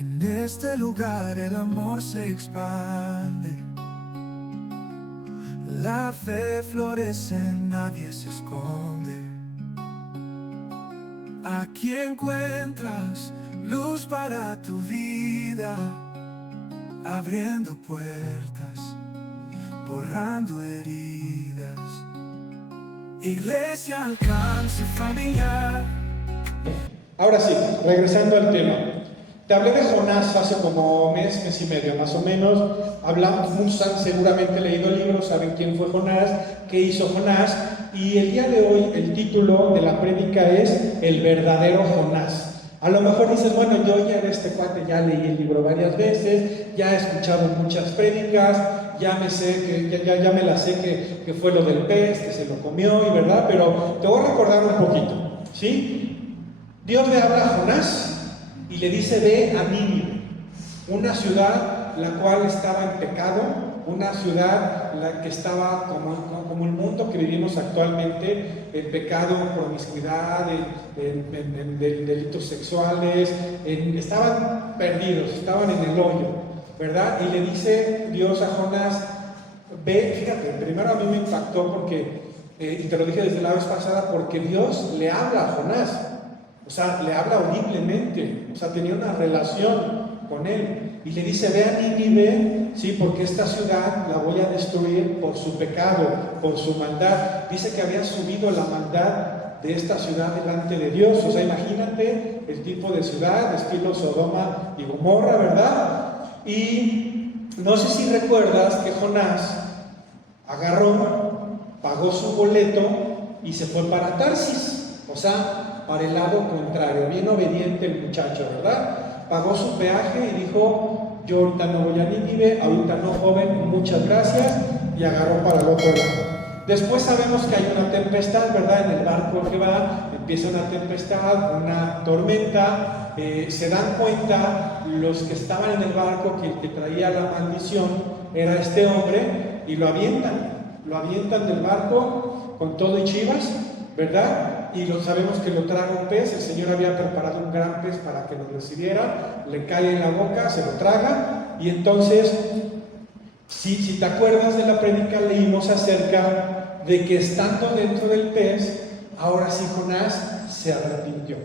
En este lugar el amor se expande, la fe florece, nadie se esconde. Aquí encuentras luz para tu vida, abriendo puertas, borrando heridas. Iglesia Alcance Familiar. Ahora sí, regresando al tema. Te hablé de Jonás hace como mes y medio más o menos. Hablamos, muchos han seguramente leído el libro, saben quién fue Jonás, qué hizo Jonás. Y el día de hoy el título de la prédica es El verdadero Jonás. A lo mejor dices, bueno, yo ya de este cuate ya leí el libro varias veces, ya he escuchado muchas prédicas, ya me sé que ya me la sé que fue lo del pez, que se lo comió, y verdad, pero te voy a recordar un poquito, ¿sí? Dios le habla a Jonás y le dice: ve a Nínive, una ciudad la cual estaba en pecado, una ciudad la que estaba como el mundo que vivimos actualmente, en pecado, promiscuidad, en delitos sexuales, estaban perdidos, estaban en el hoyo, ¿verdad? Y le dice Dios a Jonás: ve, fíjate, primero a mí me impactó porque, y te lo dije desde la vez pasada, porque Dios le habla a Jonás. O sea, le habla audiblemente, o sea, tenía una relación con él. Y le dice: ve a Nínive, sí, porque esta ciudad la voy a destruir por su pecado, por su maldad. Dice que había subido la maldad de esta ciudad delante de Dios. O sea, imagínate el tipo de ciudad, estilo Sodoma y Gomorra, ¿verdad? Y no sé si recuerdas que Jonás agarró, pagó su boleto y se fue para Tarsis. O sea, para el lado contrario, bien obediente el muchacho, ¿verdad? Pagó su peaje y dijo: yo ahorita no voy a Nínive, ahorita no, joven, muchas gracias, y agarró para el otro lado. Después sabemos que hay una tempestad, ¿verdad? En el barco que va, empieza una tempestad, una tormenta, se dan cuenta los que estaban en el barco que el que traía la maldición era este hombre, y lo avientan del barco con todo y chivas, ¿verdad? Y sabemos que lo traga un pez. El Señor había preparado un gran pez para que lo recibiera, le cae en la boca, se lo traga. Y entonces, si te acuerdas de la prédica, leímos acerca de que estando dentro del pez, ahora sí Jonás se arrepintió.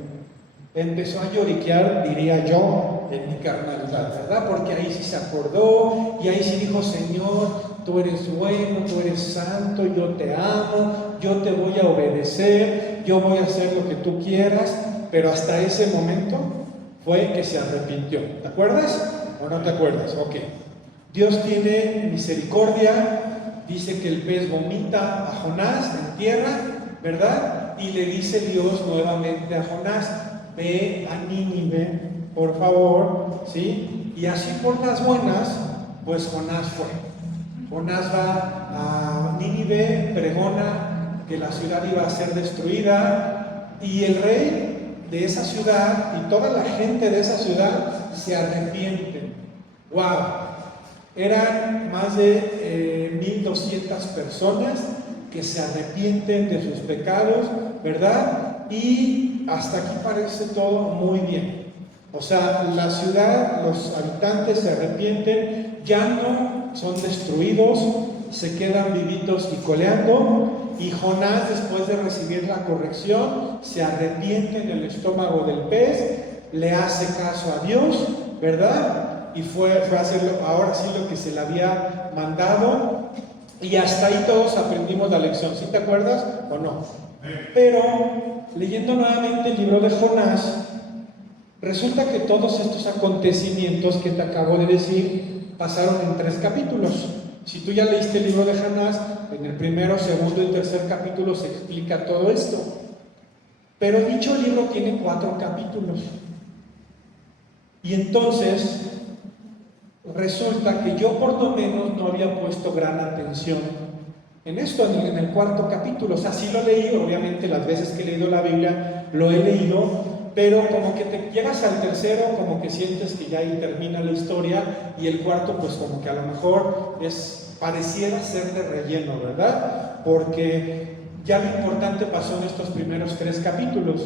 Empezó a lloriquear, diría yo, en mi carnalidad, ¿verdad? Porque ahí sí se acordó, y ahí sí dijo: Señor, tú eres bueno, tú eres santo, yo te amo, yo te voy a obedecer, yo voy a hacer lo que tú quieras. Pero hasta ese momento fue que se arrepintió. ¿Te acuerdas o no te acuerdas? Ok. Dios tiene misericordia, dice que el pez vomita a Jonás en tierra, ¿verdad? Y le dice Dios nuevamente a Jonás: ve a Nínive, por favor, ¿sí? Y así por las buenas, pues Jonás fue. Jonás va a Nínive, pregona que la ciudad iba a ser destruida, y el rey de esa ciudad y toda la gente de esa ciudad se arrepienten. ¡Wow! Eran más de 1200 personas que se arrepienten de sus pecados, ¿verdad? Y hasta aquí parece todo muy bien. O sea, la ciudad, los habitantes se arrepienten, ya no son destruidos, se quedan vivitos y coleando. Y Jonás, después de recibir la corrección, se arrepiente en el estómago del pez, le hace caso a Dios, ¿verdad? Y fue a hacer ahora sí lo que se le había mandado. Y hasta ahí todos aprendimos la lección. ¿Sí te acuerdas o no? Pero leyendo nuevamente el libro de Jonás, resulta que todos estos acontecimientos que te acabo de decir pasaron en 3 capítulos. Si tú ya leíste el libro de Jonás, en el primero, segundo y tercer capítulo se explica todo esto. Pero dicho libro tiene 4 capítulos. Y entonces resulta que yo por lo menos no había puesto gran atención en esto, en el 4 capítulo. O sea, sí lo leí, obviamente las veces que he leído la Biblia lo he leído, pero como que te llegas al tercero, como que sientes que ya ahí termina la historia, y el 4 pues como que a lo mejor pareciera ser de relleno, ¿verdad? Porque ya lo importante pasó en estos primeros 3 capítulos.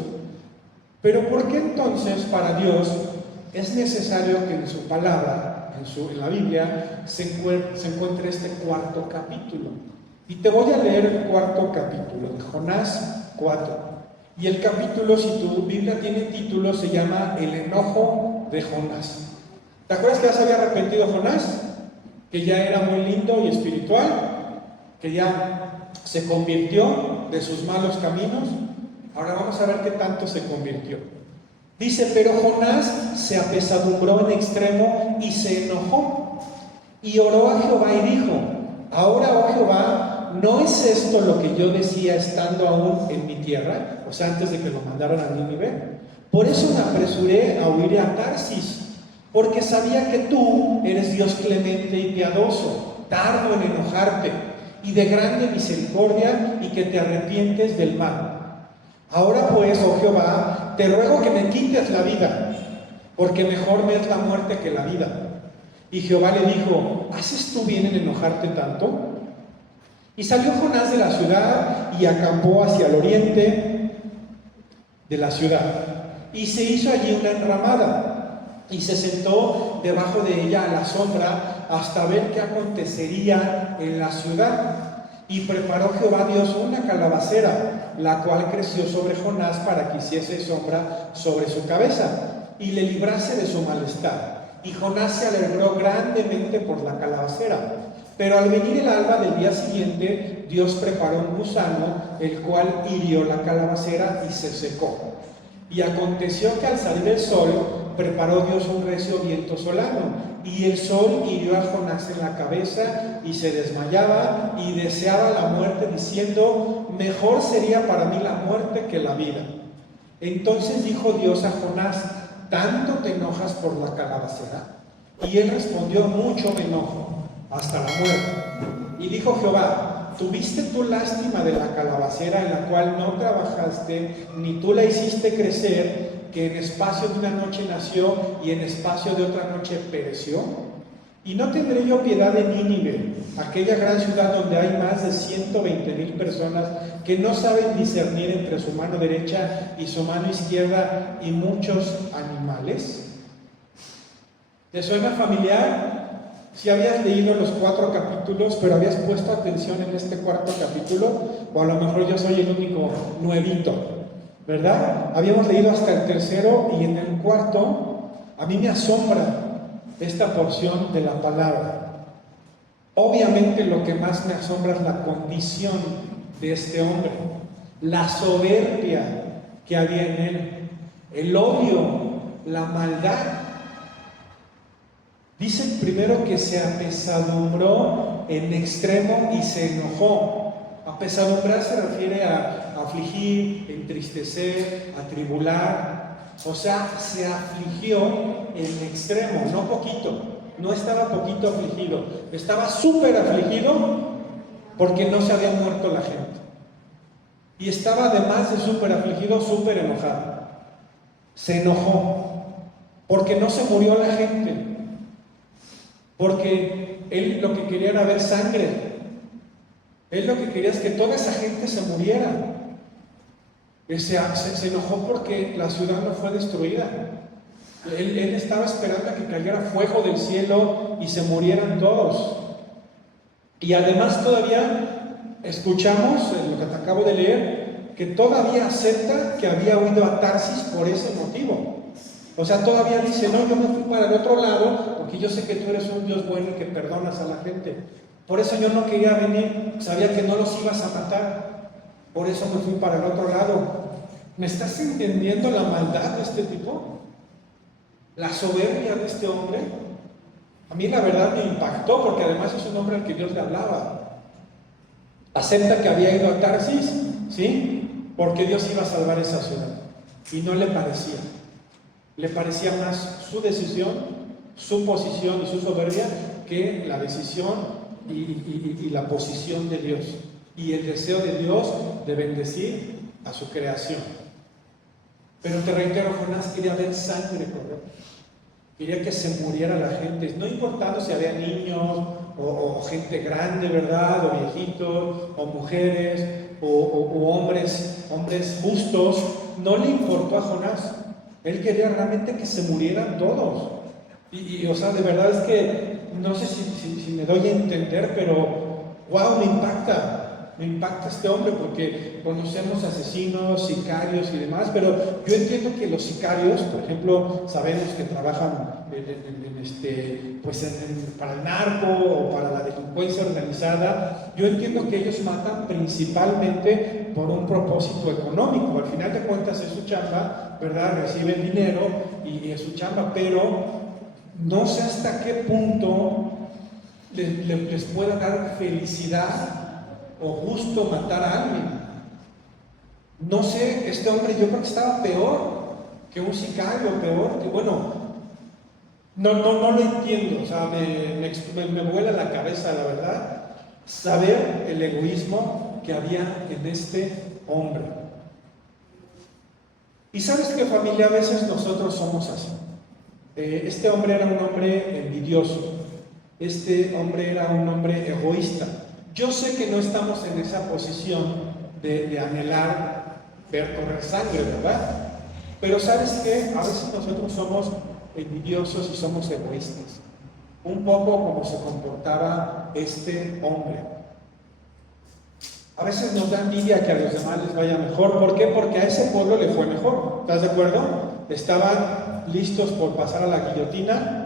Pero ¿por qué entonces para Dios es necesario que en su palabra, en la Biblia, se encuentre este cuarto capítulo. Y te voy a leer el cuarto capítulo de Jonás 4. Y el capítulo, si tu Biblia tiene título, se llama El enojo de Jonás. ¿Te acuerdas que ya se había arrepentido Jonás? Que ya era muy lindo y espiritual, que ya se convirtió de sus malos caminos. Ahora vamos a ver qué tanto se convirtió. Dice, pero Jonás se apesadumbró en extremo y se enojó y oró a Jehová y dijo, ahora, oh Jehová, ¿no es esto lo que yo decía estando aún en mi tierra? O sea, antes de que lo mandaran a Nínive. Por eso me apresuré a huir a Tarsis, porque sabía que tú eres Dios clemente y piadoso, tardo en enojarte y de grande misericordia, y que te arrepientes del mal. Ahora pues, oh Jehová, te ruego que me quites la vida, porque mejor me es la muerte que la vida. Y Jehová le dijo, ¿haces tú bien en enojarte tanto? Y salió Jonás de la ciudad y acampó hacia el oriente de la ciudad, y se hizo allí una enramada, y se sentó debajo de ella a la sombra hasta ver qué acontecería en la ciudad. Y preparó Jehová Dios una calabacera, la cual creció sobre Jonás para que hiciese sombra sobre su cabeza y le librase de su malestar. Y Jonás se alegró grandemente por la calabacera. Pero al venir el alba del día siguiente, Dios preparó un gusano, el cual hirió la calabacera y se secó. Y aconteció que al salir el sol, preparó Dios un recio viento solano, y el sol hirió a Jonás en la cabeza, y se desmayaba, y deseaba la muerte, diciendo, mejor sería para mí la muerte que la vida. Entonces dijo Dios a Jonás, ¿tanto te enojas por la calabacera? Y él respondió, mucho me enojo, hasta la muerte. Y dijo Jehová, ¿tuviste tú lástima de la calabacera en la cual no trabajaste, ni tú la hiciste crecer, que en espacio de una noche nació y en espacio de otra noche pereció? Y no tendré yo piedad de Nínive, aquella gran ciudad donde hay más de 120,000 personas que no saben discernir entre su mano derecha y su mano izquierda, y muchos animales. ¿Te suena familiar? Si habías leído los 4 capítulos, pero habías puesto atención en este cuarto capítulo, o a lo mejor yo soy el único nuevito, ¿verdad? Habíamos leído hasta el 3 y en el 4 a mí me asombra esta porción de la palabra. Obviamente lo que más me asombra es la condición de este hombre, la soberbia que había en él, el odio, la maldad. Dice primero que se apesadumbró en extremo y se enojó. Apesadumbrar se refiere a afligir, entristecer, atribular. O sea, se afligió en extremo, no poquito. No estaba poquito afligido, estaba súper afligido porque no se había muerto la gente. Y estaba además de súper afligido, súper enojado. Se enojó porque no se murió la gente. Porque él lo que quería era ver sangre. Él lo que quería es que toda esa gente se muriera. Se enojó porque la ciudad no fue destruida. Él estaba esperando a que cayera fuego del cielo y se murieran todos. Y además todavía escuchamos, en lo que te acabo de leer, que todavía acepta que había huido a Tarsis por ese motivo. O sea, todavía dice, no, yo me fui para el otro lado porque yo sé que tú eres un Dios bueno y que perdonas a la gente. Por eso yo no quería venir, sabía que no los ibas a matar. Por eso me fui para el otro lado. ¿Me estás entendiendo la maldad de este tipo? La soberbia de este hombre. A mí la verdad me impactó porque además es un hombre al que Dios le hablaba. Acepta que había ido a Tarsis, ¿sí? Porque Dios iba a salvar esa ciudad. Y no le parecía. Le parecía más su decisión, su posición y su soberbia que la decisión y la posición de Dios. Y el deseo de Dios de bendecir a su creación. Pero te reitero, Jonás quería ver sangre correr. Quería que se muriera la gente, no importando si había niños o gente grande, ¿verdad? O viejitos, o mujeres, o hombres justos. No le importó a Jonás. Él quería realmente que se murieran todos. O sea, de verdad es que no sé si me doy a entender, pero wow, me impacta este hombre porque conocemos asesinos, sicarios y demás, pero yo entiendo que los sicarios, por ejemplo, sabemos que trabajan para el narco o para la delincuencia organizada. Yo entiendo que ellos matan principalmente por un propósito económico. Al final de cuentas es su chamba, ¿verdad? Reciben dinero y es su chamba, pero no sé hasta qué punto les pueda dar felicidad o gusto matar a alguien. No sé, este hombre yo creo que estaba peor que un sicario, peor que, bueno, no lo entiendo, o sea, me vuela la cabeza, la verdad, saber el egoísmo que había en este hombre. Y sabes que, familia, a veces nosotros somos así. Este hombre era un hombre envidioso, este hombre era un hombre egoísta. Yo sé que no estamos en esa posición de anhelar ver correr sangre, ¿verdad? Pero ¿sabes qué? A veces nosotros somos envidiosos y somos egoístas. Un poco como se comportaba este hombre. A veces nos da envidia que a los demás les vaya mejor. ¿Por qué? Porque a ese pueblo le fue mejor. ¿Estás de acuerdo? Estaban listos por pasar a la guillotina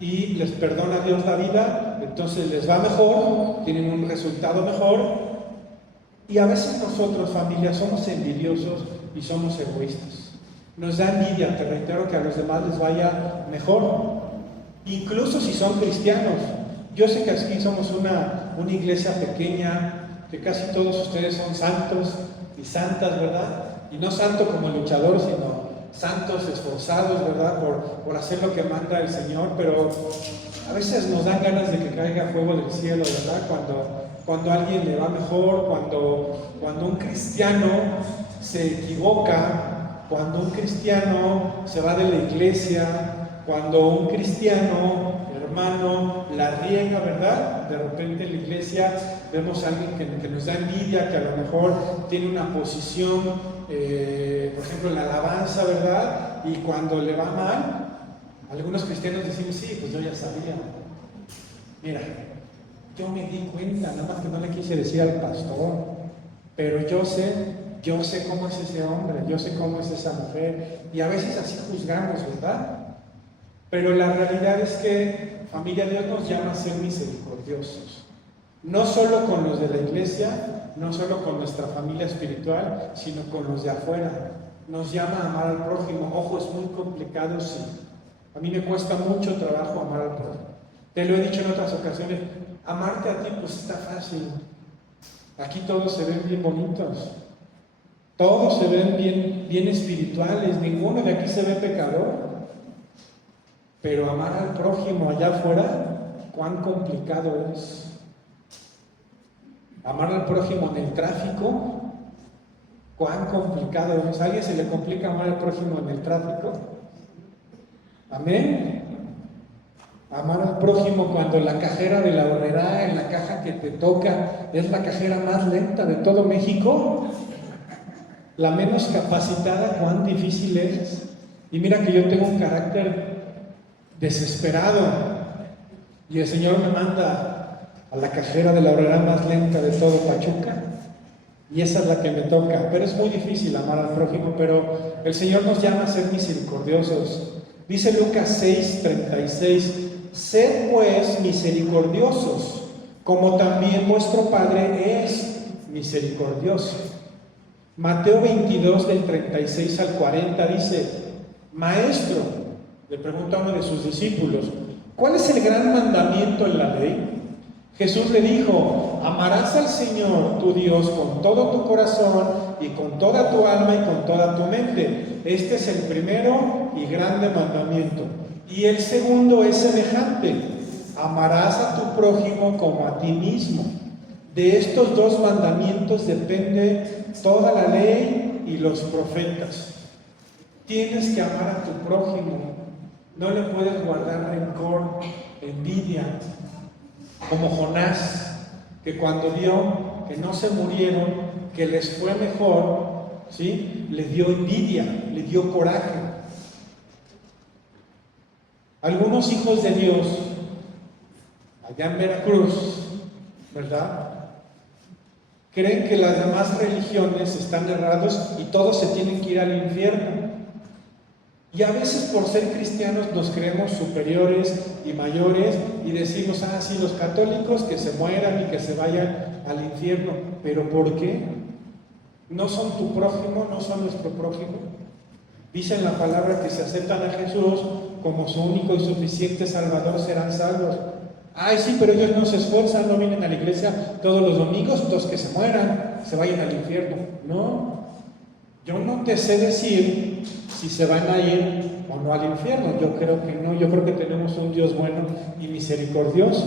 y les perdona Dios la vida, entonces les va mejor, tienen un resultado mejor. Y a veces nosotros, familia, somos envidiosos y somos egoístas. Nos da envidia, te reitero, que a los demás les vaya mejor, incluso si son cristianos. Yo sé que aquí somos una iglesia pequeña, que casi todos ustedes son santos y santas, ¿verdad? Y no santo como cuchador, sino santos esforzados, ¿verdad? Por hacer lo que manda el Señor, pero a veces nos dan ganas de que caiga fuego del cielo, ¿verdad? Cuando a alguien le va mejor, cuando un cristiano se equivoca, cuando un cristiano se va de la iglesia, cuando un cristiano, hermano, la riega, ¿verdad? De repente en la iglesia vemos a alguien que nos da envidia, que a lo mejor tiene una posición, por ejemplo, en la alabanza, ¿verdad? Y cuando le va mal, algunos cristianos decimos, sí, pues yo ya sabía. Mira, yo me di cuenta, nada más que no le quise decir al pastor, pero yo sé cómo es ese hombre, yo sé cómo es esa mujer, y a veces así juzgamos, ¿verdad? Pero la realidad es que, familia, Dios nos llama a ser misericordiosos, no solo con los de la iglesia, no solo con nuestra familia espiritual, sino con los de afuera. Nos llama a amar al prójimo. Ojo, es muy complicado, sí. A mí me cuesta mucho trabajo amar al prójimo. Te lo he dicho en otras ocasiones, amarte a ti pues está fácil. Aquí todos se ven bien bonitos, todos se ven bien espirituales, ninguno de aquí se ve pecador. Pero amar al prójimo allá afuera, cuán complicado es. Amar al prójimo en el tráfico, cuán complicado es. ¿A alguien se le complica amar al prójimo en el tráfico? Amén. Amar al prójimo cuando la cajera de la horrera, en la caja que te toca, es la cajera más lenta de todo México, la menos capacitada, cuán difícil es. Y mira que yo tengo un carácter desesperado, y el Señor me manda a la cajera de la horrera más lenta de todo Pachuca, y esa es la que me toca. Pero es muy difícil amar al prójimo, pero el Señor nos llama a ser misericordiosos. Dice Lucas 6:36, sed pues misericordiosos, como también vuestro Padre es misericordioso. Mateo 22, del 36 al 40 dice, Maestro, le pregunta a uno de sus discípulos, ¿cuál es el gran mandamiento en la ley? Jesús le dijo, amarás al Señor tu Dios con todo tu corazón y con toda tu alma y con toda tu mente. Este es el primero y grande mandamiento. Y el segundo es semejante, amarás a tu prójimo como a ti mismo. De estos dos mandamientos depende toda la ley y los profetas. Tienes que amar a tu prójimo. No le puedes guardar rencor, envidia, como Jonás, que cuando vio que no se murieron, que les fue mejor, ¿sí? Le dio envidia, le dio coraje. Algunos hijos de Dios, allá en Veracruz, ¿verdad?, creen que las demás religiones están errados y todos se tienen que ir al infierno. Y a veces por ser cristianos nos creemos superiores y mayores y decimos, ah, sí, los católicos que se mueran y que se vayan al infierno. ¿Pero por qué? ¿No son tu prójimo? ¿No son nuestro prójimo? Dice en la palabra que si aceptan a Jesús como su único y suficiente Salvador serán salvos. Ay, sí, pero ellos no se esfuerzan, no vienen a la iglesia todos los domingos, entonces que se mueran, se vayan al infierno. No, yo no te sé decir si se van a ir o no al infierno. Yo creo que no, yo creo que tenemos un Dios bueno y misericordioso.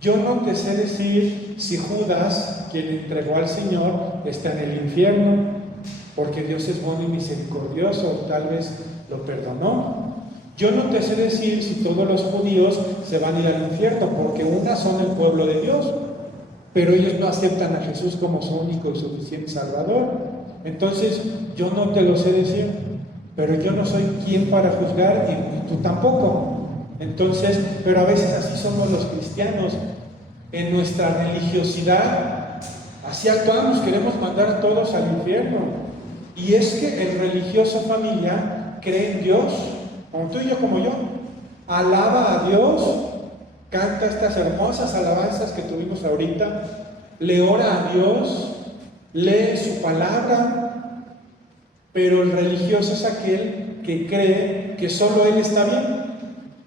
Yo no te sé decir si Judas, quien entregó al Señor, está en el infierno, porque Dios es bueno y misericordioso, tal vez lo perdonó. Yo no te sé decir si todos los judíos se van a ir al infierno, porque unas son el pueblo de Dios, pero ellos no aceptan a Jesús como su único y suficiente Salvador. Entonces, yo no te lo sé decir, pero yo no soy quien para juzgar y tú tampoco. Entonces, pero a veces así somos los cristianos. En nuestra religiosidad, así actuamos, queremos mandar a todos al infierno. Y es que el religioso, familia, cree en Dios, como tú y yo, como yo, alaba a Dios, canta estas hermosas alabanzas que tuvimos ahorita, le ora a Dios, lee su palabra, pero el religioso es aquel que cree que solo él está bien,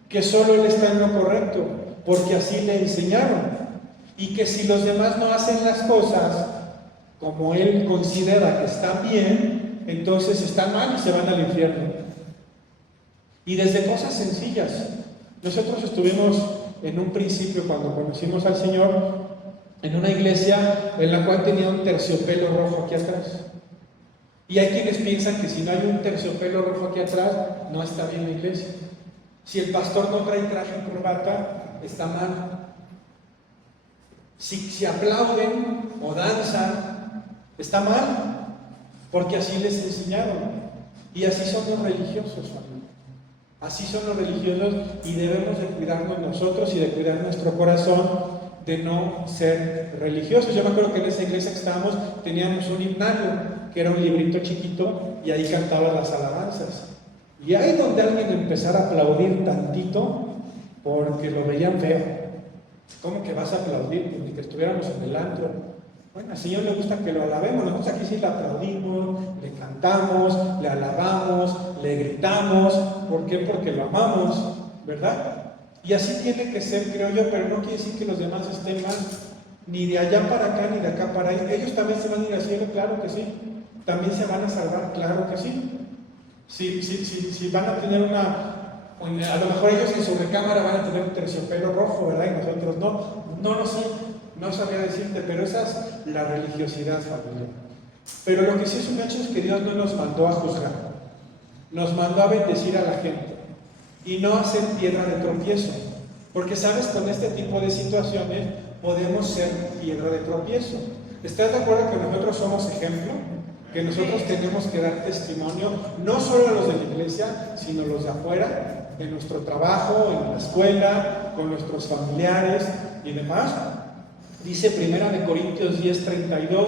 que solo él está en lo correcto, porque así le enseñaron, y que si los demás no hacen las cosas como él considera que están bien, entonces están mal y se van al infierno. Y desde cosas sencillas. Nosotros estuvimos en un principio, cuando conocimos al Señor, en una iglesia en la cual tenía un terciopelo rojo aquí atrás. Y hay quienes piensan que si no hay un terciopelo rojo aquí atrás, no está bien la iglesia. Si el pastor no trae traje y corbata, está mal. Si aplauden o danzan, está mal, porque así les enseñaron. Y así son los religiosos, familia. Así son los religiosos, y debemos de cuidarnos nosotros y de cuidar nuestro corazón de no ser religiosos. Yo me acuerdo que en esa iglesia que estábamos teníamos un himnario, que era un librito chiquito, y ahí cantaban las alabanzas. Y ahí donde alguien empezara a aplaudir tantito, porque lo veían feo. ¿Cómo que vas a aplaudir? Pues ni que estuviéramos en el antro. Bueno, al Señor le gusta que lo alabemos. Nosotros aquí sí le aplaudimos, le cantamos, le alabamos, le gritamos. ¿Por qué? Porque lo amamos, ¿verdad? Y así tiene que ser, creo yo, pero no quiere decir que los demás estén mal, ni de allá para acá, ni de acá para allá. Ellos también se van a ir al cielo, claro que sí. También se van a salvar, claro que sí. Si van a tener a lo mejor ellos en su recámara van a tener un terciopelo rojo, ¿verdad? Y nosotros no lo sé, no sabría decirte, pero esa es la religiosidad, familia. Pero lo que sí es un hecho es que Dios no nos mandó a juzgar, nos mandó a bendecir a la gente y no a ser piedra de tropiezo, porque sabes, con este tipo de situaciones podemos ser piedra de tropiezo. ¿Estás de acuerdo que nosotros somos ejemplo? Que nosotros tenemos que dar testimonio, no solo a los de la iglesia, sino a los de afuera, en nuestro trabajo, en la escuela, con nuestros familiares y demás. Dice 1 Corintios 10:32,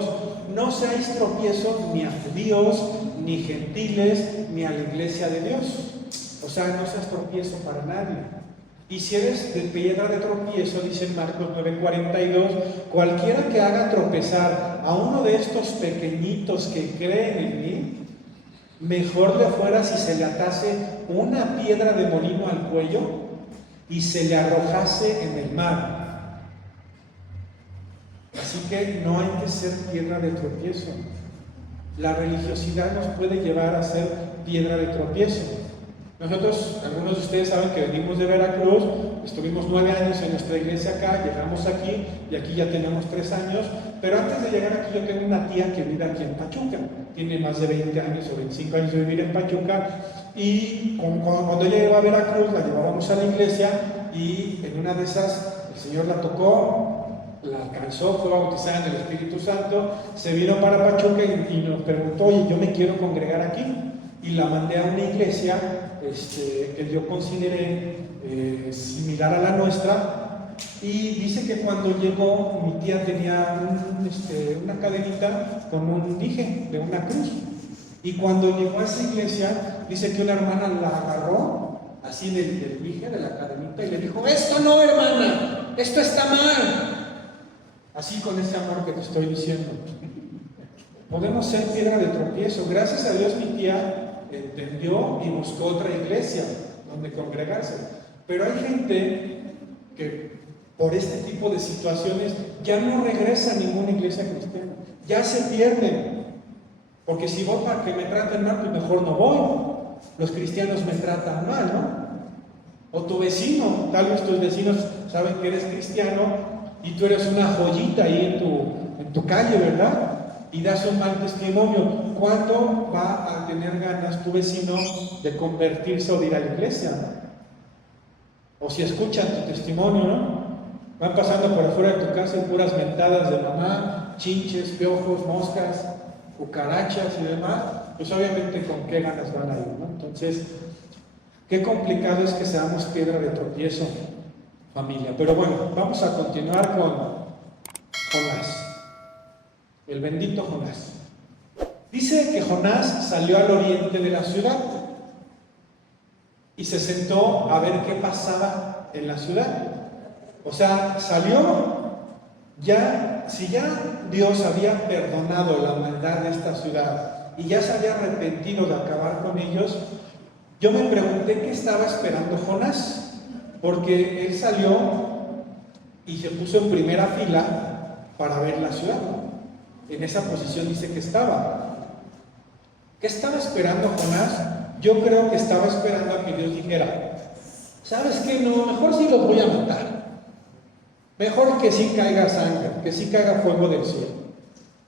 no seáis tropiezo ni a judíos, ni gentiles, ni a la iglesia de Dios. O sea, no seas tropiezo para nadie. Y si eres de piedra de tropiezo, dice en Marcos 9:42, cualquiera que haga tropezar a uno de estos pequeñitos que creen en mí, mejor le fuera si se le atase una piedra de molino al cuello y se le arrojase en el mar. Así que no hay que ser piedra de tropiezo. La religiosidad nos puede llevar a ser piedra de tropiezo. Nosotros, algunos de ustedes saben que venimos de Veracruz, estuvimos 9 años en nuestra iglesia acá, llegamos aquí y aquí ya tenemos 3 años, pero antes de llegar aquí yo tengo una tía que vive aquí en Pachuca, tiene más de 20 años o 25 años de vivir en Pachuca, y cuando ella llegó a Veracruz la llevábamos a la iglesia y en una de esas el Señor la tocó, la alcanzó, fue bautizada en el Espíritu Santo, se vino para Pachuca y nos preguntó, oye, yo me quiero congregar aquí, y la mandé a una iglesia que yo consideré similar a la nuestra, y dice que cuando llegó, mi tía tenía una cadenita con un dije de una cruz, y cuando llegó a esa iglesia, dice que una hermana la agarró así del dije, de la cadenita, y le dijo: esto no, hermana, esto está mal. Así, con ese amor que te estoy diciendo. Podemos ser piedra de tropiezo. Gracias a Dios mi tía entendió y buscó otra iglesia donde congregarse. Pero hay gente que por este tipo de situaciones ya no regresa a ninguna iglesia cristiana. Ya se pierden. Porque si voy para que me traten mal, pues mejor no voy. Los cristianos me tratan mal, ¿no? O tu vecino, tal vez tus vecinos saben que eres cristiano y tú eres una joyita ahí en tu calle, ¿verdad? Y das un mal testimonio. ¿Cuándo va a tener ganas tu vecino de convertirse o de ir a la iglesia? O si escuchan tu testimonio, ¿no? Van pasando por afuera de tu casa y puras mentadas de mamá, chinches, piojos, moscas, cucarachas y demás, pues obviamente con qué ganas van a ir, ¿no? Entonces, qué complicado es que seamos piedra de tropiezo, familia. Pero bueno, vamos a continuar con Jonás. El bendito Jonás. Dice que Jonás salió al oriente de la ciudad y se sentó a ver qué pasaba en la ciudad. O sea, salió ya, si ya Dios había perdonado la maldad de esta ciudad y ya se había arrepentido de acabar con ellos, yo me pregunté qué estaba esperando Jonás, porque él salió y se puso en primera fila para ver la ciudad, ¿no? En esa posición dice que estaba. ¿Qué estaba esperando Jonás? Yo creo que estaba esperando a que Dios dijera: ¿sabes qué? No, mejor sí los voy a matar. Mejor que sí caiga sangre, que sí caiga fuego del cielo.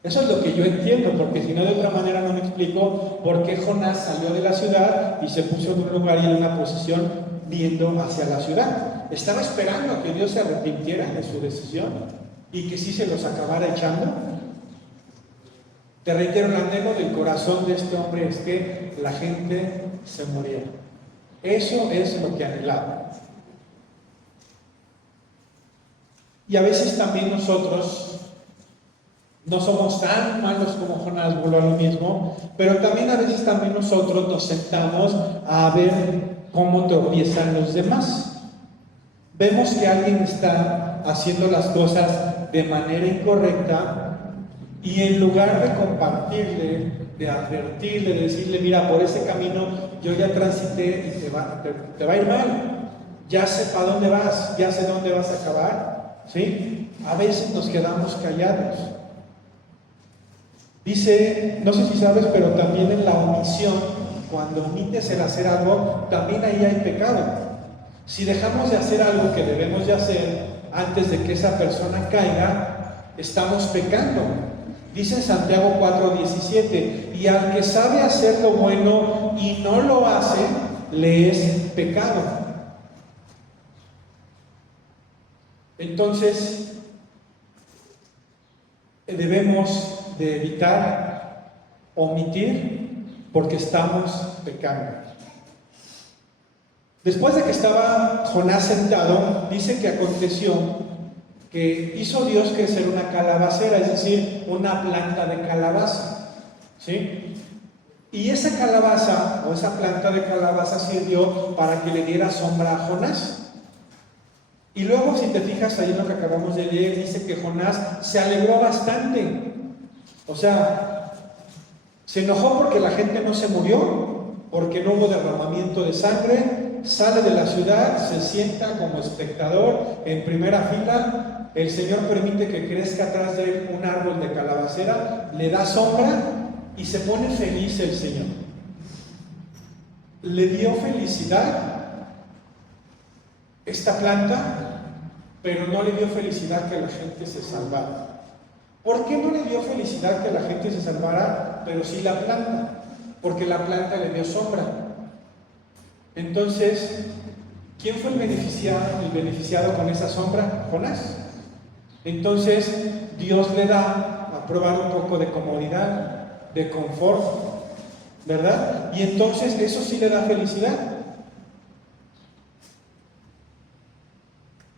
Eso es lo que yo entiendo, porque si no, de otra manera no me explico por qué Jonás salió de la ciudad y se puso en un lugar y en una posición viendo hacia la ciudad. Estaba esperando a que Dios se arrepintiera de su decisión y que sí se los acabara echando. Te reitero, el anhelo del corazón de este hombre es que la gente se muriera. Eso es lo que anhelaba. Y a veces también nosotros no somos tan malos como Jonás, vuelvo a lo mismo, pero también a veces también nosotros nos sentamos a ver cómo tropiezan los demás. Vemos que alguien está haciendo las cosas de manera incorrecta y en lugar de compartirle, de advertirle, de decirle: mira, por ese camino yo ya transité y te va a ir mal, ya sé para dónde vas, ya sé dónde vas a acabar, ¿sí? A veces nos quedamos callados. Dice, no sé si sabes, pero también en la omisión, cuando omites el hacer algo, también ahí hay pecado. Si dejamos de hacer algo que debemos de hacer antes de que esa persona caiga, estamos pecando. Dice en Santiago 4:17: y al que sabe hacer lo bueno y no lo hace, le es pecado. Entonces, debemos de evitar omitir porque estamos pecando. Después de que estaba Jonás sentado, dice que aconteció que hizo Dios crecer una calabacera, es decir, una planta de calabaza, ¿sí? Y esa calabaza o esa planta de calabaza sirvió para que le diera sombra a Jonás. Y luego, si te fijas ahí en lo que acabamos de leer, dice que Jonás se alegró bastante. O sea, se enojó porque la gente no se murió, porque no hubo derramamiento de sangre. Sale de la ciudad, se sienta como espectador en primera fila. El Señor permite que crezca atrás de él un árbol de calabacera, le da sombra y se pone feliz el Señor. Le dio felicidad esta planta, pero no le dio felicidad que la gente se salvara. ¿Por qué no le dio felicidad que la gente se salvara, pero sí la planta? Porque la planta le dio sombra. Entonces, ¿quién fue el beneficiado con esa sombra? Jonás. Entonces, Dios le da a probar un poco de comodidad, de confort, ¿verdad? Y entonces eso sí le da felicidad.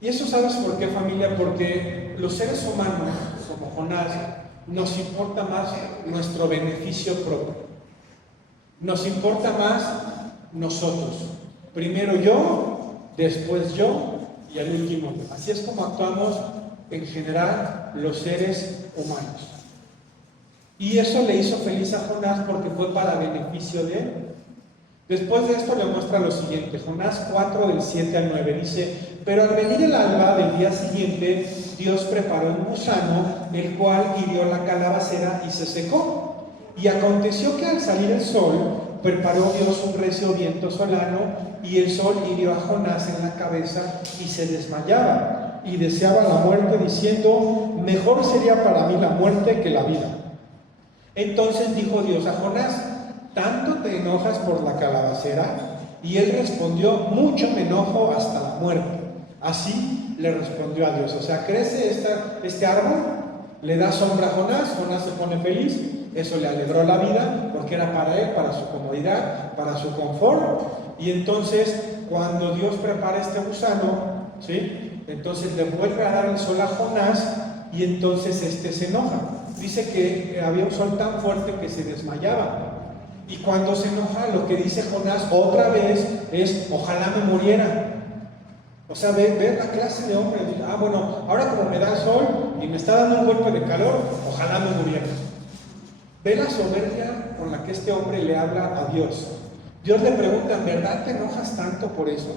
Y eso, ¿sabes por qué, familia? Porque los seres humanos, como Jonás, nos importa más nuestro beneficio propio. Nos importa más nosotros. Primero yo, después yo y al último yo. Así es como actuamos en general los seres humanos. Y eso le hizo feliz a Jonás porque fue para beneficio de él. Después de esto le muestra lo siguiente, Jonás 4 del 7 al 9 dice: pero al venir el alba del día siguiente, Dios preparó un gusano, el cual hirió la calabacera y se secó. Y aconteció que al salir el sol, preparó Dios un recio viento solano, y el sol hirió a Jonás en la cabeza y se desmayaba, y deseaba la muerte, diciendo: mejor sería para mí la muerte que la vida. Entonces dijo Dios a Jonás: ¿tanto te enojas por la calabacera? Y él respondió: mucho me enojo hasta la muerte. Así le respondió a Dios. O sea, crece este árbol, le da sombra a Jonás, Jonás se pone feliz, eso le alegró la vida, porque era para él, para su comodidad, para su confort. Y entonces, cuando Dios prepara este gusano, ¿sí?, entonces le vuelve a dar el sol a Jonás, y entonces se enoja. Dice que había un sol tan fuerte que se desmayaba. Y cuando se enoja, lo que dice Jonás otra vez es: ojalá me muriera. O sea, ver la clase de hombre. Bueno, ahora como me da sol y me está dando un golpe de calor, ojalá me muriera. Ve la soberbia con la que este hombre le habla a Dios. Dios le pregunta: ¿en verdad te enojas tanto por eso?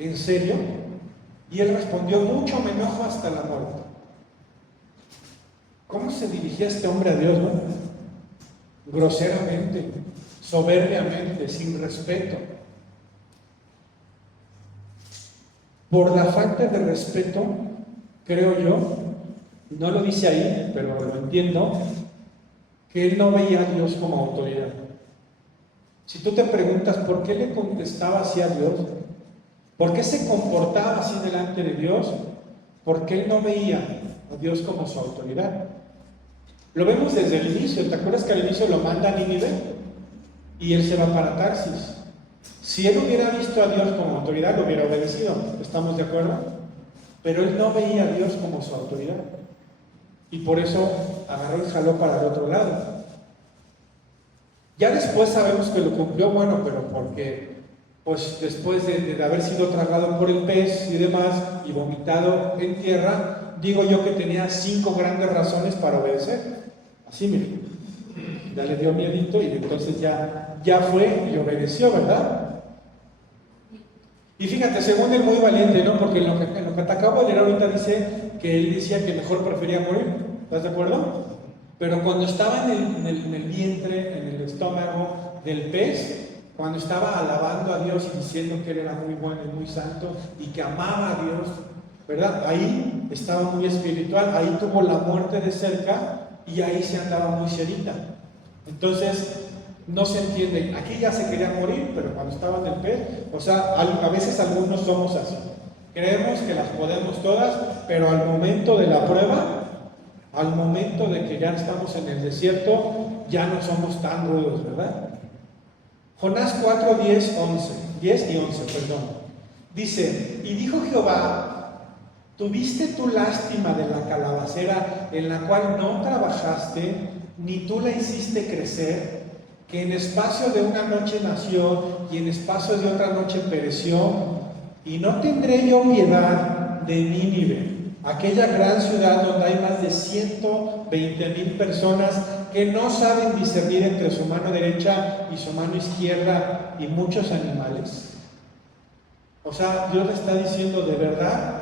¿En serio? Y él respondió: mucho me enojo hasta la muerte. ¿Cómo se dirigía este hombre a Dios, no? Groseramente, soberbiamente, sin respeto. Por la falta de respeto, creo yo, no lo dice ahí, pero lo entiendo, que él no veía a Dios como autoridad. Si tú te preguntas por qué le contestaba así a Dios, por qué se comportaba así delante de Dios, porque él no veía a Dios como su autoridad. Lo vemos desde el inicio. ¿Te acuerdas que al inicio lo manda a Nínive? Y él se va para Tarsis. Si él hubiera visto a Dios como autoridad, lo hubiera obedecido. ¿Estamos de acuerdo? Pero él no veía a Dios como su autoridad. Y por eso agarró y jaló para el otro lado. Ya después sabemos que lo cumplió, bueno, pero porque, pues después de haber sido tragado por el pez y demás, y vomitado en tierra, digo yo que tenía 5 grandes razones para obedecer. Así, miren, ya le dio miedito y entonces ya fue y obedeció, ¿verdad? Y fíjate, según él, muy valiente, ¿no? Porque en lo que te acabo de leer ahorita dice que él decía que mejor prefería morir. ¿Estás de acuerdo? Pero cuando estaba en el vientre, en el estómago del pez, cuando estaba alabando a Dios y diciendo que él era muy bueno y muy santo y que amaba a Dios, ¿verdad? Ahí estaba muy espiritual, ahí tuvo la muerte de cerca y ahí se andaba muy cerita. Entonces, no se entiende. Aquí ya se quería morir, pero cuando estaba en el pez, o sea, a veces algunos somos así. Creemos que las podemos todas, pero al momento de la prueba, al momento de que ya estamos en el desierto, ya no somos tan rudos, ¿verdad? Jonás 4, 10 y 11, perdón. Dice: y dijo Jehová: ¿tuviste tú lástima de la calabacera en la cual no trabajaste, ni tú la hiciste crecer, que en espacio de una noche nació y en espacio de otra noche pereció? Y no tendré yo piedad de Nínive, aquella gran ciudad donde hay más de 120,000 personas que no saben discernir entre su mano derecha y su mano izquierda, y muchos animales. O sea, Dios le está diciendo: de verdad,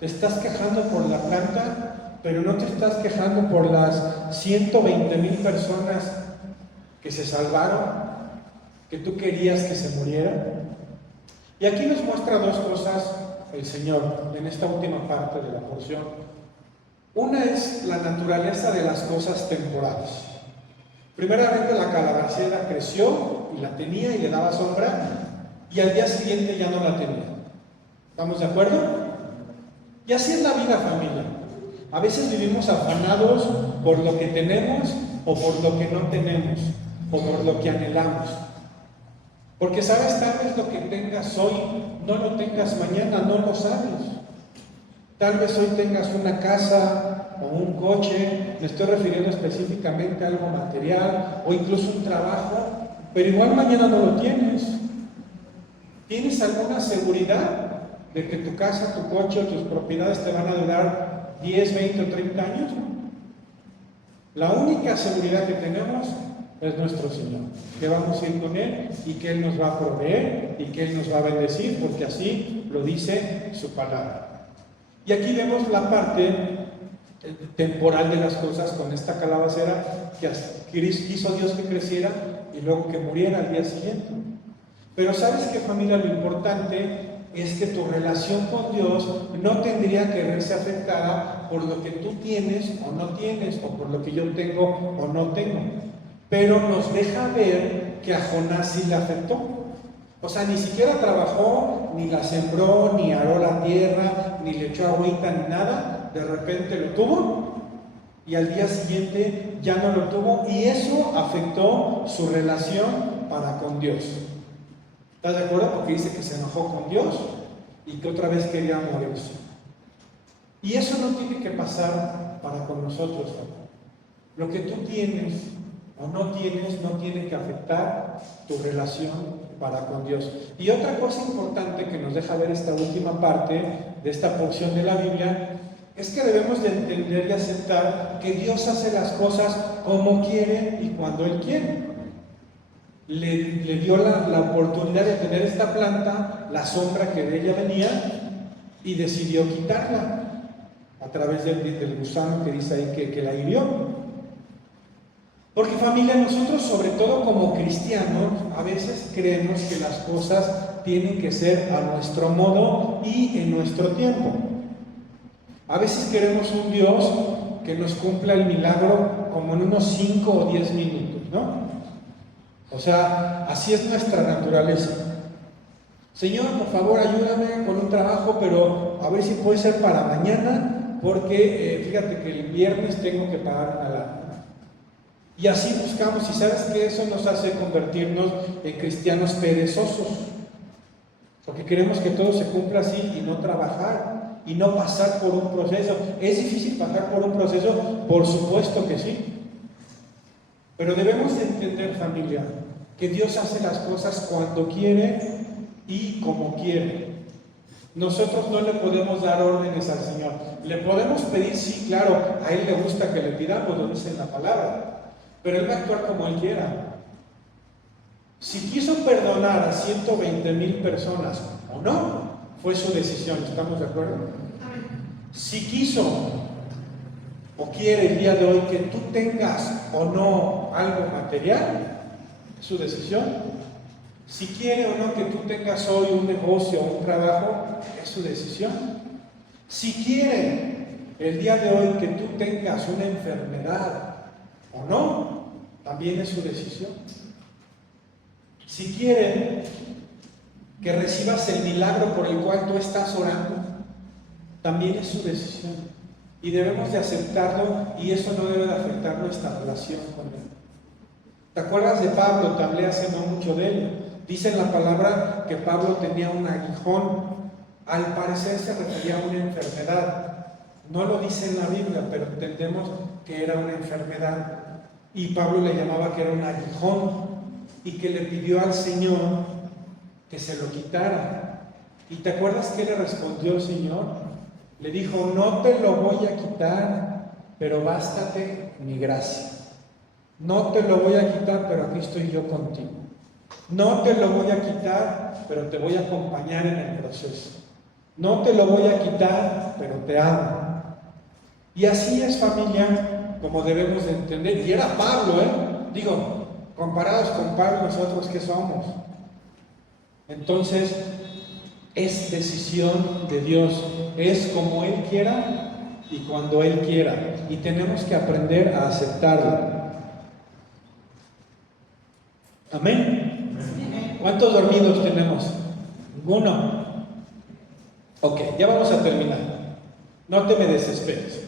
te estás quejando por la planta, pero no te estás quejando por las 120,000 personas que se salvaron, que tú querías que se murieran. Y aquí nos muestra 2 cosas el Señor en esta última parte de la porción. Una es la naturaleza de las cosas temporales. Primeramente, la calabacera creció y la tenía y le daba sombra, y al día siguiente ya no la tenía. ¿Estamos de acuerdo? Y así es la vida, familia. A veces vivimos afanados por lo que tenemos o por lo que no tenemos, o por lo que anhelamos. Porque sabes, tal vez lo que tengas hoy no lo tengas mañana, no lo sabes. Tal vez hoy tengas una casa o un coche, me estoy refiriendo específicamente a algo material o incluso un trabajo, pero igual mañana no lo tienes. ¿Tienes alguna seguridad de que tu casa, tu coche o tus propiedades te van a durar 10, 20 o 30 años? La única seguridad que tenemos es nuestro Señor, que vamos a ir con Él y que Él nos va a proveer y que Él nos va a bendecir, porque así lo dice su palabra. Y aquí vemos la parte temporal de las cosas con esta calabacera que quiso Dios que creciera y luego que muriera al día siguiente. Pero ¿sabes qué, familia? Lo importante es que tu relación con Dios no tendría que verse afectada por lo que tú tienes o no tienes, o por lo que yo tengo o no tengo. Pero nos deja ver que a Jonás sí le afectó. O sea, ni siquiera trabajó, ni la sembró, ni aró la tierra, ni le echó agüita, ni nada. De repente lo tuvo y al día siguiente ya no lo tuvo, y eso afectó su relación para con Dios. ¿Estás de acuerdo? Porque dice que se enojó con Dios y que otra vez quería morirse. Y eso no tiene que pasar para con nosotros, ¿no? Lo que tú tienes o no tienes no tiene que afectar tu relación para con Dios. Y otra cosa importante que nos deja ver esta última parte de esta porción de la Biblia es que debemos de entender y aceptar que Dios hace las cosas como quiere y cuando Él quiere. Le dio la oportunidad de tener esta planta, la sombra que de ella venía, y decidió quitarla a través del gusano que dice ahí que la hirió. Porque, familia, nosotros, sobre todo como cristianos, a veces creemos que las cosas tienen que ser a nuestro modo y en nuestro tiempo. A veces queremos un Dios que nos cumpla el milagro como en unos 5 o 10 minutos, ¿no? O sea, así es nuestra naturaleza. Señor, por favor, ayúdame con un trabajo, pero a ver si puede ser para mañana, porque fíjate que el viernes tengo que pagar una lana. Y así buscamos, y sabes que eso nos hace convertirnos en cristianos perezosos, porque queremos que todo se cumpla así y no trabajar y no pasar por un proceso. ¿Es difícil pasar por un proceso? Por supuesto que sí. Pero debemos de entender, familia, que Dios hace las cosas cuando quiere y como quiere. Nosotros no le podemos dar órdenes al Señor. Le podemos pedir, sí, claro, a Él le gusta que le pidamos, lo dice en la palabra, pero Él va a actuar como Él quiera. Si quiso perdonar a 120,000 personas o no, fue su decisión, ¿estamos de acuerdo? Si quiso o quiere el día de hoy que tú tengas o no algo material, es su decisión. Si quiere o no que tú tengas hoy un negocio o un trabajo, es su decisión. Si quiere el día de hoy que tú tengas una enfermedad o no, también es su decisión. Si quiere que recibas el milagro por el cual tú estás orando, también es su decisión. Y debemos de aceptarlo, y eso no debe de afectar nuestra relación con Él. ¿Te acuerdas de Pablo? Te hablé hace no mucho de él. Dice en la palabra que Pablo tenía un aguijón. Al parecer se refería a una enfermedad. No lo dice en la Biblia, pero entendemos que era una enfermedad. Y Pablo le llamaba que era un aguijón, y que le pidió al Señor que se lo quitara. ¿Y te acuerdas qué le respondió el Señor? Le dijo: no te lo voy a quitar, pero bástate mi gracia. No te lo voy a quitar, pero aquí estoy yo contigo. No te lo voy a quitar, pero te voy a acompañar en el proceso. No te lo voy a quitar, pero te amo. Y así es, familia, como debemos de entender. Y era Pablo, digo, comparados con Pablo, nosotros ¿qué somos? Entonces, es decisión de Dios. Es como Él quiera y cuando Él quiera. Y tenemos que aprender a aceptarlo. Amén. ¿Cuántos dormidos tenemos? Ninguno. Ok, ya vamos a terminar. No te me desesperes.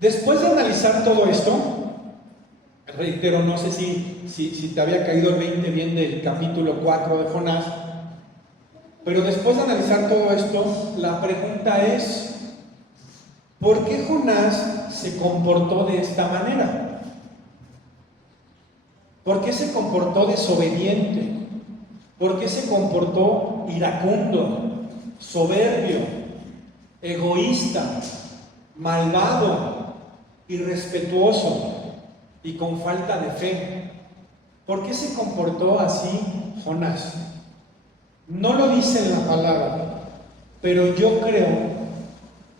Después de analizar todo esto, reitero, no sé si te había caído el 20 bien del capítulo 4 de Jonás, Pero después de analizar todo esto, la pregunta es, ¿por qué Jonás se comportó de esta manera? ¿Por qué se comportó desobediente? ¿Por qué se comportó iracundo, soberbio, egoísta, malvado, irrespetuoso y con falta de fe? ¿Por qué se comportó así Jonás? No lo dice en la palabra, pero yo creo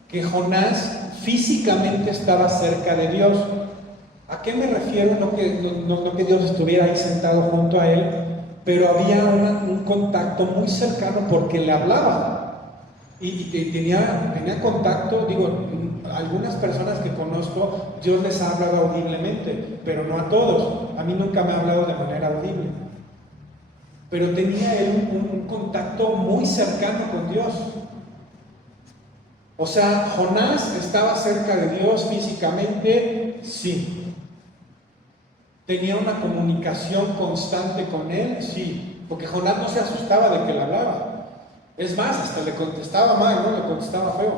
que Jonás físicamente estaba cerca de Dios. ¿A qué me refiero? No que Dios estuviera ahí sentado junto a él, pero había un contacto muy cercano porque le hablaba. Y tenía contacto, digo, algunas personas que conozco, Dios les ha hablado audiblemente, pero no a todos. A mí nunca me ha hablado de manera audible. Pero tenía él un contacto muy cercano con Dios. O sea, Jonás estaba cerca de Dios físicamente, sí. ¿Tenía una comunicación constante con él? Sí. Porque Jonás no se asustaba de que le hablaba. Es más, hasta le contestaba mal, ¿no? Le contestaba feo.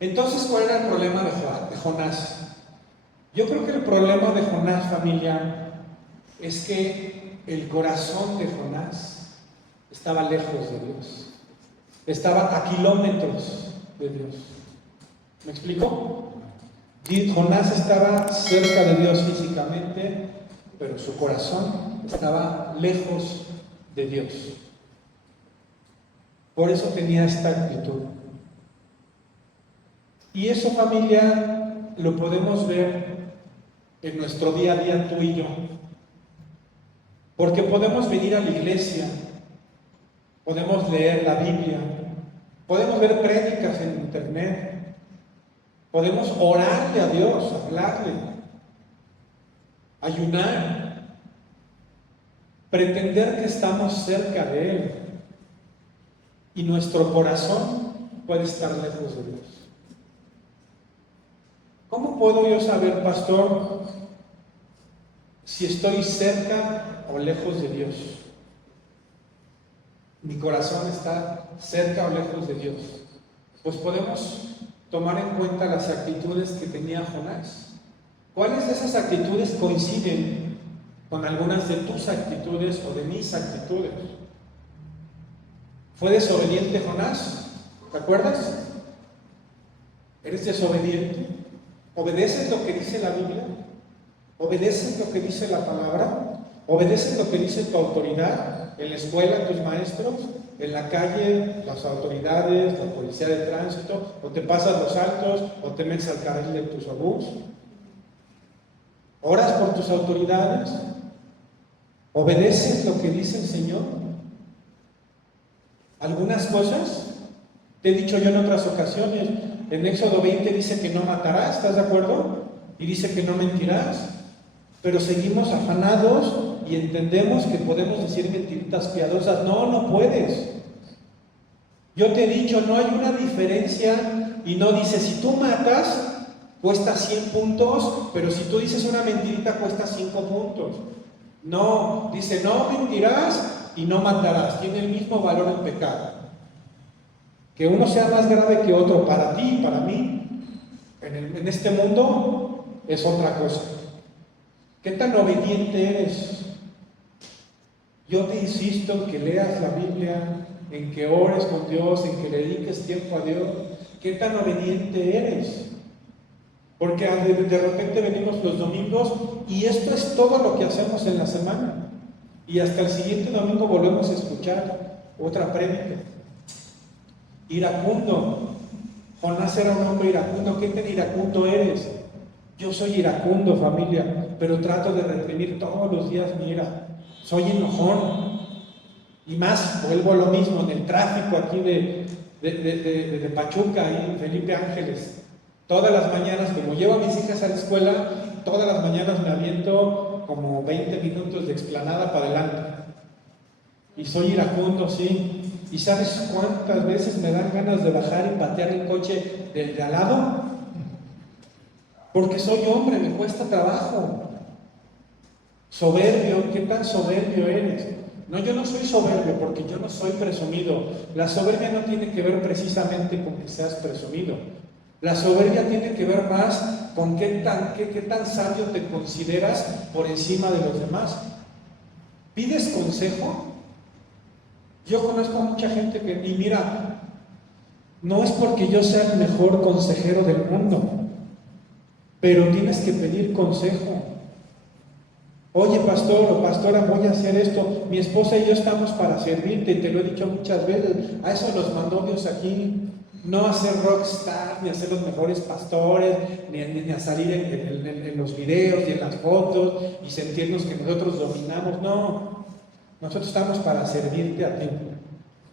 Entonces, ¿cuál era el problema de Jonás? Yo creo que el problema de Jonás, familia, es que el corazón de Jonás estaba lejos de Dios. Estaba a kilómetros de Dios. ¿Me explico? Jonás estaba cerca de Dios físicamente, pero su corazón estaba lejos de Dios. Por eso tenía esta actitud. Y eso, familia, lo podemos ver en nuestro día a día, tú y yo. Porque podemos venir a la iglesia, podemos leer la Biblia, podemos ver prédicas en internet, podemos orarle a Dios, hablarle, ayunar, pretender que estamos cerca de Él, y nuestro corazón puede estar lejos de Dios. ¿Cómo puedo yo saber, pastor, si estoy cerca o lejos de Dios? ¿Mi corazón está cerca o lejos de Dios? Pues podemos tomar en cuenta las actitudes que tenía Jonás. ¿Cuáles de esas actitudes coinciden con algunas de tus actitudes o de mis actitudes? ¿Fue desobediente Jonás? ¿Te acuerdas? ¿Eres desobediente? ¿Obedeces lo que dice la Biblia? ¿Obedeces lo que dice la palabra? ¿Obedeces lo que dice tu autoridad? En la escuela, tus maestros, en la calle, las autoridades, la policía de tránsito, o te pasas los altos, o te metes al carril de tus obús. ¿Oras por tus autoridades? ¿Obedeces lo que dice el Señor? Algunas cosas, te he dicho yo en otras ocasiones, en Éxodo 20 dice que no matarás, ¿estás de acuerdo? Y dice que no mentirás, pero seguimos afanados y entendemos que podemos decir mentiritas piadosas. No, no puedes. Yo te he dicho, no hay una diferencia, y no dice, si tú matas, cuesta 100 puntos, pero si tú dices una mentirita, cuesta 5 puntos. No, dice, no mentirás y no matarás. Tiene el mismo valor el pecado. Que uno sea más grave que otro para ti y para mí, en este mundo, es otra cosa. ¿Qué tan obediente eres? Yo te insisto en que leas la Biblia, en que ores con Dios, en que le dediques tiempo a Dios. ¿Qué tan obediente eres? Porque de repente venimos los domingos y esto es todo lo que hacemos en la semana. Y hasta el siguiente domingo volvemos a escuchar otra prédica. Iracundo. Jonás era un hombre iracundo. ¿Qué tan iracundo eres? Yo soy iracundo, familia, pero trato de reprimir todos los días mi ira. Soy enojón. Y más, vuelvo a lo mismo, en el tráfico aquí de Pachuca, ahí en Felipe Ángeles. Todas las mañanas, como llevo a mis hijas a la escuela, todas las mañanas me aviento como 20 minutos de explanada para adelante. Y soy iracundo, sí. ¿Y sabes cuántas veces me dan ganas de bajar y patear el coche del de al lado? Porque soy hombre, me cuesta trabajo. Soberbio, ¿qué tan soberbio eres? No, yo no soy soberbio porque yo no soy presumido. La soberbia no tiene que ver precisamente con que seas presumido. La soberbia tiene que ver más con qué tan sabio te consideras por encima de los demás. ¿Pides consejo? Yo conozco a mucha gente que, y mira, no es porque yo sea el mejor consejero del mundo, pero tienes que pedir consejo. Oye, pastor o pastora, voy a hacer esto. Mi esposa y yo estamos para servirte, y te lo he dicho muchas veces. A eso nos mandó Dios aquí. No a ser rockstar, ni a ser los mejores pastores, ni a salir en los videos y en las fotos y sentirnos que nosotros dominamos. No, nosotros estamos para servirte a ti.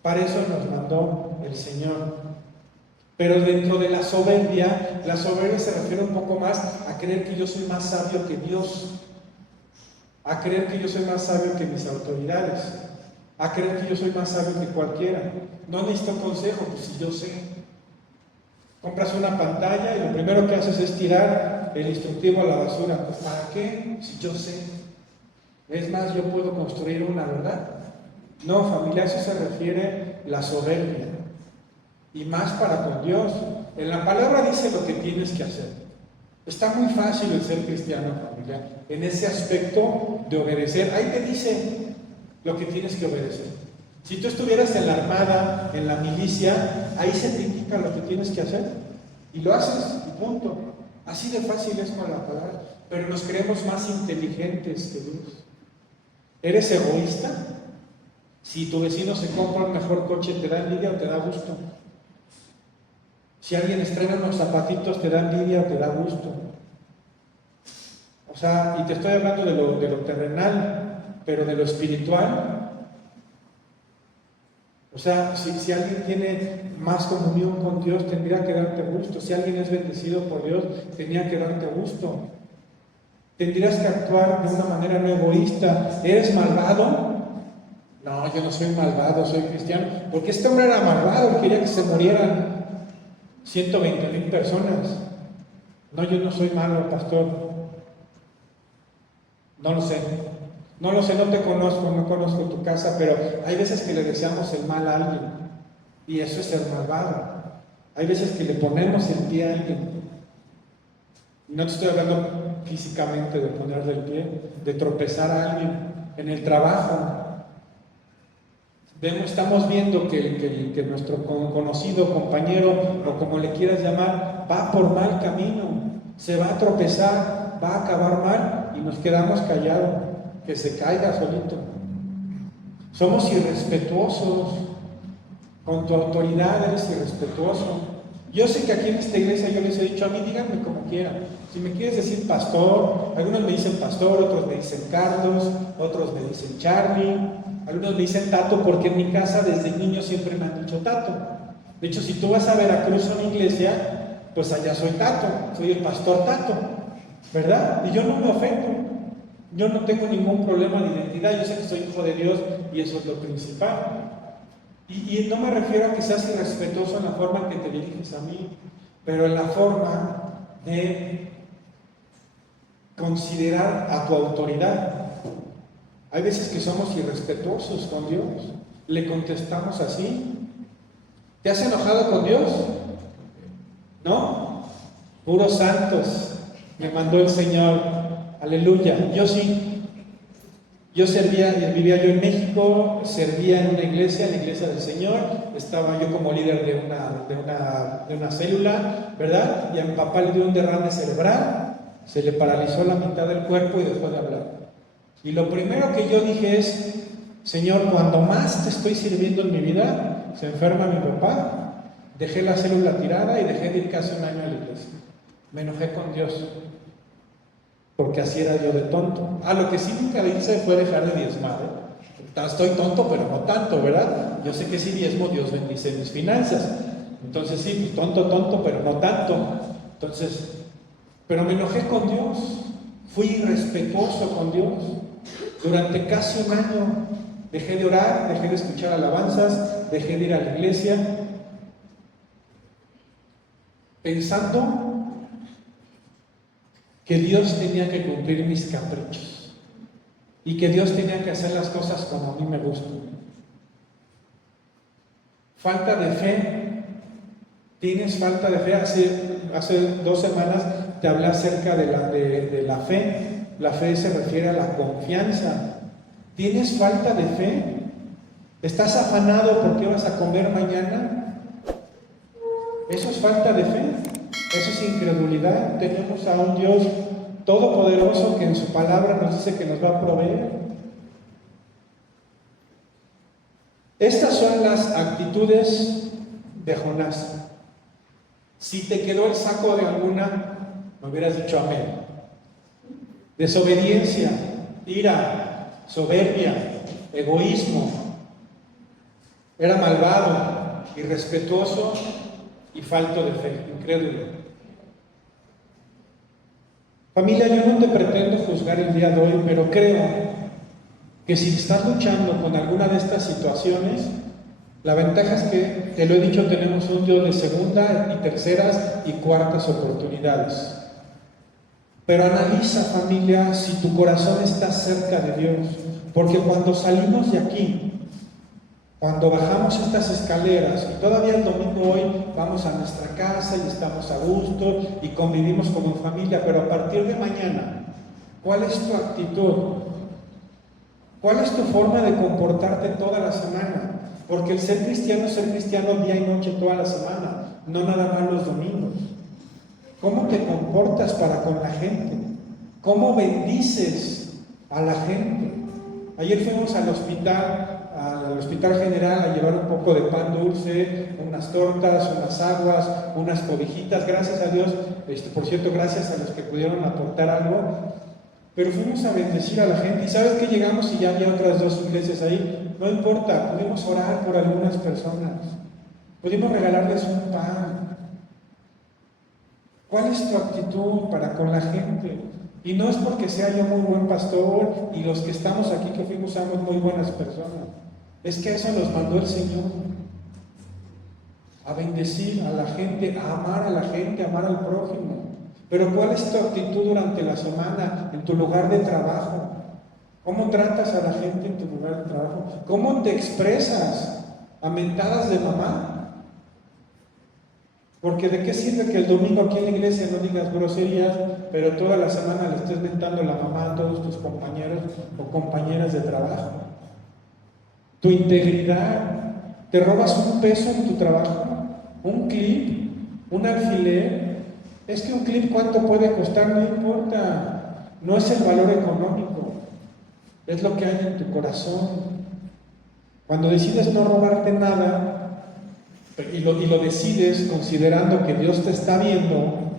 Para eso nos mandó el Señor. Pero dentro de la soberbia se refiere un poco más a creer que yo soy más sabio que Dios, a creer que yo soy más sabio que mis autoridades, a creer que yo soy más sabio que cualquiera. No necesito consejo, pues si yo sé. Compras una pantalla y lo primero que haces es tirar el instructivo a la basura. Pues ¿para qué? Si yo sé. Es más, yo puedo construir una, ¿verdad? No, familia, a eso se refiere la soberbia. Y más para con Dios. En la palabra dice lo que tienes que hacer. Está muy fácil el ser cristiano, familia, en ese aspecto de obedecer. Ahí te dice lo que tienes que obedecer. Si tú estuvieras en la armada, en la milicia, ahí se te indica lo que tienes que hacer. Y lo haces, y punto. Así de fácil es con la palabra. Pero nos creemos más inteligentes que Dios. ¿Eres egoísta? Si tu vecino se compra un mejor coche, ¿te da envidia o te da gusto? Si alguien estrena unos zapatitos, ¿te da envidia o te da gusto? O sea, y te estoy hablando de lo terrenal, pero de lo espiritual. O sea, si alguien tiene más comunión con Dios, tendría que darte gusto. Si alguien es bendecido por Dios, tendría que darte gusto. Tendrías que actuar de una manera no egoísta. ¿Eres malvado? No, yo no soy malvado, soy cristiano. Porque este hombre era malvado, quería que se murieran 120,000 personas. No, yo no soy malo, pastor. No lo sé. No lo sé, no te conozco, no conozco tu casa, pero hay veces que le deseamos el mal a alguien. Y eso es ser malvado. Hay veces que le ponemos el pie a alguien. No te estoy hablando físicamente de ponerle el pie, de tropezar a alguien en el trabajo. Estamos viendo que nuestro conocido, compañero, o como le quieras llamar, va por mal camino, se va a tropezar, va a acabar mal y nos quedamos callados, que se caiga solito. Somos irrespetuosos, con tu autoridad eres irrespetuoso. Yo sé que aquí en esta iglesia yo les he dicho, a mí díganme como quieran. Si me quieres decir pastor, algunos me dicen pastor, otros me dicen Carlos, otros me dicen Charlie, algunos me dicen Tato, porque en mi casa desde niño siempre me han dicho Tato. De hecho, si tú vas a Veracruz a una iglesia, pues allá soy Tato, soy el pastor Tato, ¿verdad? Y yo no me ofendo, yo no tengo ningún problema de identidad, yo sé que soy hijo de Dios y eso es lo principal. Y no me refiero a que seas irrespetuoso en la forma en que te diriges a mí, pero en la forma de considerar a tu autoridad. Hay veces que somos irrespetuosos con Dios, le contestamos así. ¿Te has enojado con Dios? ¿No? Puros santos me mandó el Señor, aleluya. Yo sí. Yo vivía yo en México, servía en una iglesia, la iglesia del Señor, estaba yo como líder de una célula, ¿verdad? Y a mi papá le dio un derrame cerebral, se le paralizó la mitad del cuerpo y dejó de hablar. Y lo primero que yo dije es, Señor, cuando más te estoy sirviendo en mi vida, se enferma mi papá, dejé la célula tirada y dejé de ir casi un año a la iglesia. Me enojé con Dios. Porque así era yo de tonto. Lo que sí nunca hice fue dejar de diezmar. Estoy tonto, pero no tanto, ¿verdad? Yo sé que si diezmo, Dios bendice mis finanzas. Entonces sí, pues tonto, pero no tanto. Entonces, pero me enojé con Dios. Fui irrespetuoso con Dios. Durante casi un año dejé de orar, dejé de escuchar alabanzas, dejé de ir a la iglesia, pensando que Dios tenía que cumplir mis caprichos. y que Dios tenía que hacer las cosas como a mí me gustan. Falta de fe. ¿Tienes falta de fe? Hace 2 semanas te hablé acerca de la fe. La fe se refiere a la confianza. ¿Tienes falta de fe? ¿Estás afanado porque vas a comer mañana? Eso es falta de fe. Eso es incredulidad. Tenemos a un Dios todopoderoso que en su palabra nos dice que nos va a proveer. Estas son las actitudes de Jonás. Si te quedó el saco de alguna, me hubieras dicho amén. Desobediencia, ira, soberbia, egoísmo. Era malvado, irrespetuoso y falto de fe, incrédulo. Familia, yo no te pretendo juzgar el día de hoy, pero creo que si estás luchando con alguna de estas situaciones, la ventaja es que, te lo he dicho, tenemos un Dios de segunda y terceras y cuartas oportunidades. Pero analiza, familia, si tu corazón está cerca de Dios, porque cuando salimos de aquí, cuando bajamos estas escaleras, y todavía el domingo hoy vamos a nuestra casa y estamos a gusto y convivimos como familia, pero a partir de mañana, ¿cuál es tu actitud? ¿Cuál es tu forma de comportarte toda la semana? Porque el ser cristiano es ser cristiano día y noche toda la semana, no nada más los domingos. ¿Cómo te comportas para con la gente? ¿Cómo bendices a la gente? Ayer fuimos al hospital general a llevar un poco de pan dulce, unas tortas, unas aguas, unas cobijitas, gracias a Dios, por cierto, gracias a los que pudieron aportar algo, pero fuimos a bendecir a la gente. Y ¿sabes qué? Llegamos y ya había otras 2 iglesias ahí, no importa, pudimos orar por algunas personas, pudimos regalarles un pan. ¿Cuál es tu actitud para con la gente? Y no es porque sea yo muy buen pastor y los que estamos aquí que fuimos somos muy buenas personas. Es que eso nos mandó el Señor. A bendecir a la gente, a amar a la gente, a amar al prójimo. Pero ¿cuál es tu actitud durante la semana en tu lugar de trabajo? ¿Cómo tratas a la gente en tu lugar de trabajo? ¿Cómo te expresas? ¿A mentadas de mamá? Porque ¿de qué sirve que el domingo aquí en la iglesia no digas groserías, pero toda la semana le estés mentando la mamá a todos tus compañeros o compañeras de trabajo? Tu integridad. ¿Te robas un peso en tu trabajo? ¿Un clip? ¿Un alfiler? Es que un clip, ¿cuánto puede costar? No importa. No es el valor económico. Es lo que hay en tu corazón. Cuando decides no robarte nada, y lo decides considerando que Dios te está viendo,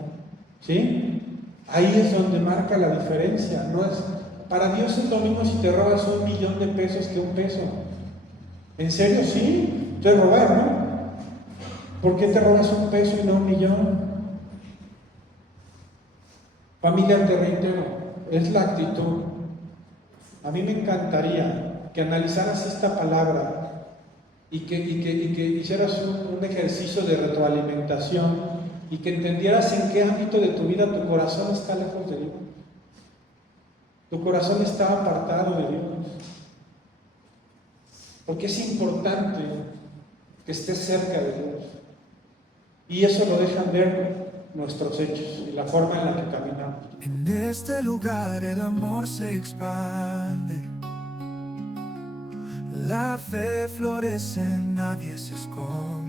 ¿sí? Ahí es donde marca la diferencia. No es, para Dios es lo mismo si te robas 1,000,000 de pesos que un peso. ¿En serio? Sí, te robar, ¿no? ¿Por qué te robas un peso y no 1,000,000? Familia, te reitero, es la actitud. A mí me encantaría que analizaras esta palabra y que hicieras un ejercicio de retroalimentación y que entendieras en qué ámbito de tu vida tu corazón está lejos de Dios. Tu corazón está apartado de Dios. Porque es importante que estés cerca de Dios. Y eso lo dejan ver nuestros hechos y la forma en la que caminamos. En este lugar el amor se expande, la fe florece, nadie se esconde.